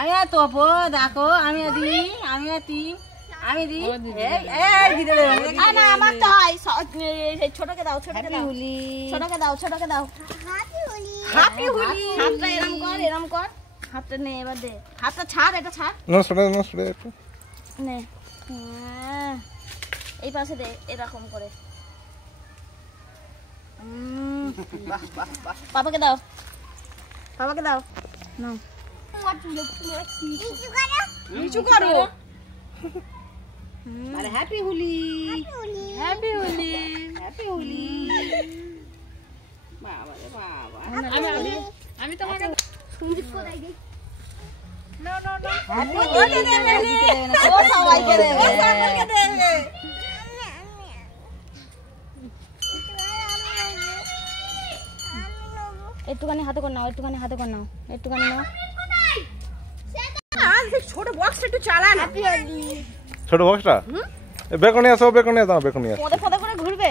আমি আর তোপো দেখো আমি দি আমি দি আমি দি এই দিতে দেব না আমার তো হয় ছোটকে দাও ছোটকে দাও ছোটকে দাও ছোটকে দাও হ্যাপি হোলি হাতটা এরম কর হাতটা নে এবার দে হাতটা ছাড় এটা ছাড় না সরে একটু নে এই পাশে দে এরকম করে বাহ বাহ বাহ পাপাকে দাও নাও নিচু করো আরে happy Holi happy Holi happy Holi বাবা রে বাবা আমি তোমাকে সঙ্গীত করাই দেই হ্যাপি হোলি ও সবাইকে দেবে একটুখানি হাতে কর নাও একটুখানি নাও ছোট বক্সটা একটু চালা না ছোট বক্সটা বেকনি আসো দাও বেকনি আসো পদে পদে করে ঘুরবে